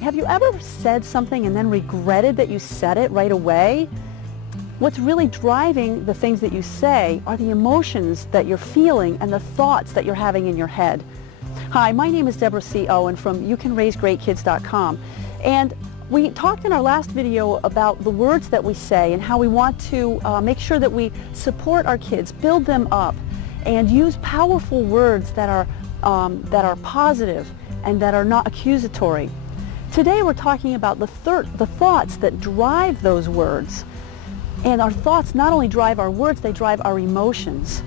Have you ever said something and then regretted that you said it right away? What's really driving the things that you say are the emotions that you're feeling and the thoughts that you're having in your head. Hi, my name is Deborah C. Owen from YouCanRaiseGreatKids.com, and we talked in our last video about the words that we say and how we want to make sure that we support our kids, build them up, and use powerful words that are positive and that are not accusatory. Today we're talking about the thoughts that drive those words. And our thoughts not only drive our words, they drive our emotions.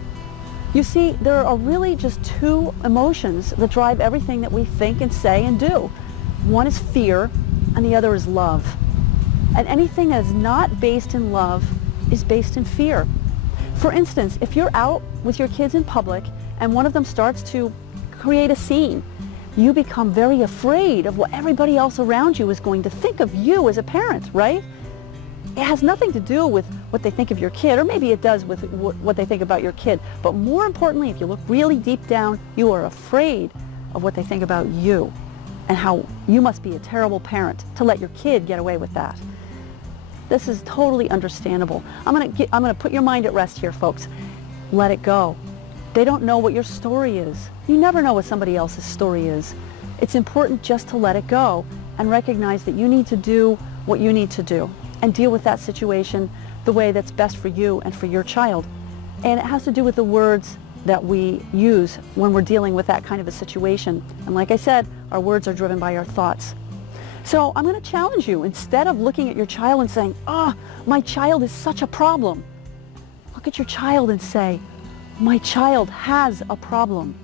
You see, there are really just two emotions that drive everything that we think and say and do. One is fear, and the other is love. And anything that is not based in love is based in fear. For instance, if you're out with your kids in public and one of them starts to create a scene, you become very afraid of what everybody else around you is going to think of you as a parent, right? It has nothing to do with what they think of your kid, or maybe it does with what they think about your kid. But more importantly, if you look really deep down, you are afraid of what they think about you and how you must be a terrible parent to let your kid get away with that. This is totally understandable. I'm gonna put your mind at rest here, folks. Let it go. They don't know what your story is. You never know what somebody else's story is. It's important just to let it go and recognize that you need to do what you need to do and deal with that situation the way that's best for you and for your child. And it has to do with the words that we use when we're dealing with that kind of a situation. And like I said, our words are driven by our thoughts. So I'm going to challenge you, instead of looking at your child and saying, "Oh, my child is such a problem," look at your child and say, "My child has a problem."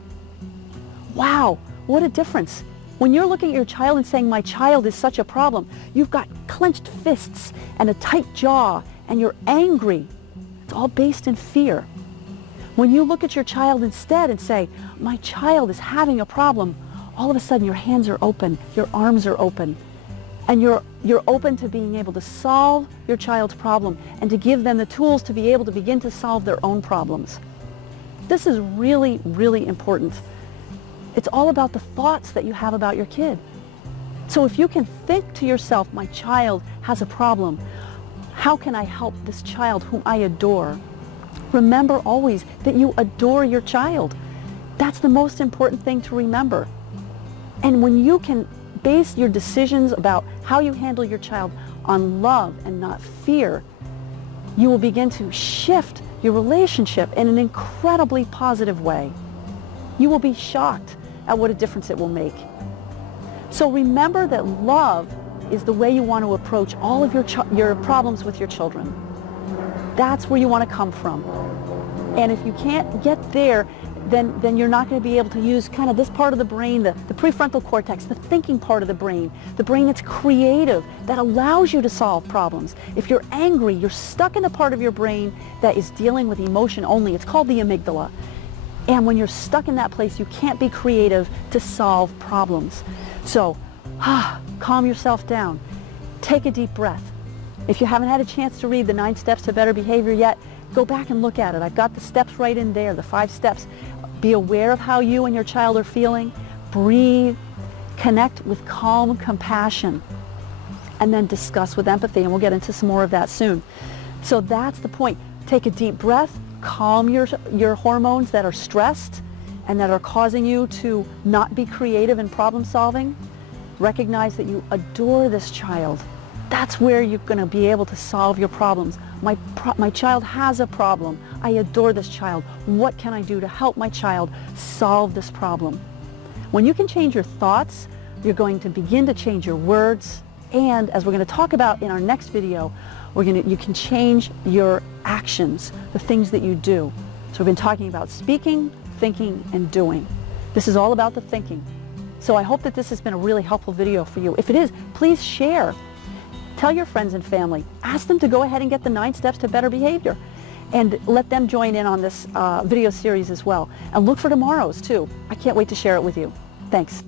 Wow, what a difference. When you're looking at your child and saying, "My child is such a problem," you've got clenched fists and a tight jaw and you're angry. It's all based in fear. When you look at your child instead and say, "My child is having a problem," all of a sudden your hands are open, your arms are open, and you're open to being able to solve your child's problem and to give them the tools to be able to begin to solve their own problems. This is really, really important. It's all about the thoughts that you have about your kid. So if you can think to yourself, "My child has a problem. How can I help this child whom I adore?" Remember always that you adore your child. That's the most important thing to remember. And when you can base your decisions about how you handle your child on love and not fear, you will begin to shift your relationship in an incredibly positive way. You will be shocked at what a difference it will make. So remember that love is the way you want to approach all of your problems with your children. That's where you want to come from. And if you can't get there, then you're not going to be able to use kind of this part of the brain, the prefrontal cortex, the thinking part of the brain that's creative, that allows you to solve problems. If you're angry, you're stuck in a part of your brain that is dealing with emotion only. It's called the amygdala. And when you're stuck in that place, you can't be creative to solve problems. So, calm yourself down. Take a deep breath. If you haven't had a chance to read the 9 Steps to Better Behavior yet, go back and look at it. I've got the steps right in there, the 5 steps. Be aware of how you and your child are feeling. Breathe. Connect with calm compassion. And then discuss with empathy, and we'll get into some more of that soon. So that's the point. Take a deep breath. Calm your hormones that are stressed and that are causing you to not be creative in problem solving. Recognize that you adore this child. That's where you're going to be able to solve your problems. My child has a problem. I adore this child. What can I do to help my child solve this problem? When you can change your thoughts, you're going to begin to change your words. And as we're going to talk about in our next video, you can change your actions, the things that you do. So we've been talking about speaking, thinking, and doing. This is all about the thinking. So I hope that this has been a really helpful video for you. If it is, please share. Tell your friends and family. Ask them to go ahead and get the 9 Steps to Better Behavior. And let them join in on this video series as well. And look for tomorrow's too. I can't wait to share it with you. Thanks.